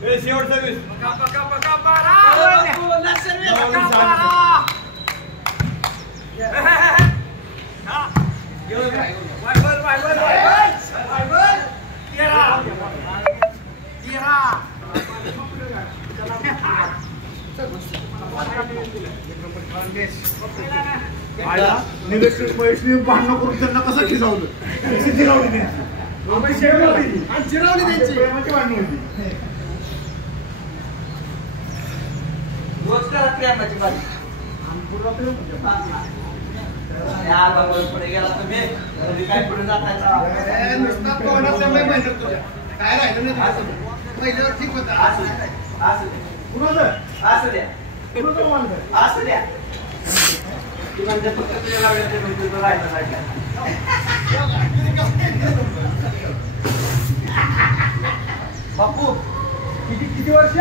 शेवट सर्विस निलेश महेशने भांडण करून त्यांना कसं खिजावलं जिरावली त्यांची प्रेमाची भांडण होती प्रेमाची बाजू पुढे गेला तुम्ही काय पुढे जाता काय राहिलं नाही पहिल्यावर ठीक होतं असू द्या असू द्या म्हणजे फक्त तुझ्या लागलं राहिलं बापू किती वर्ष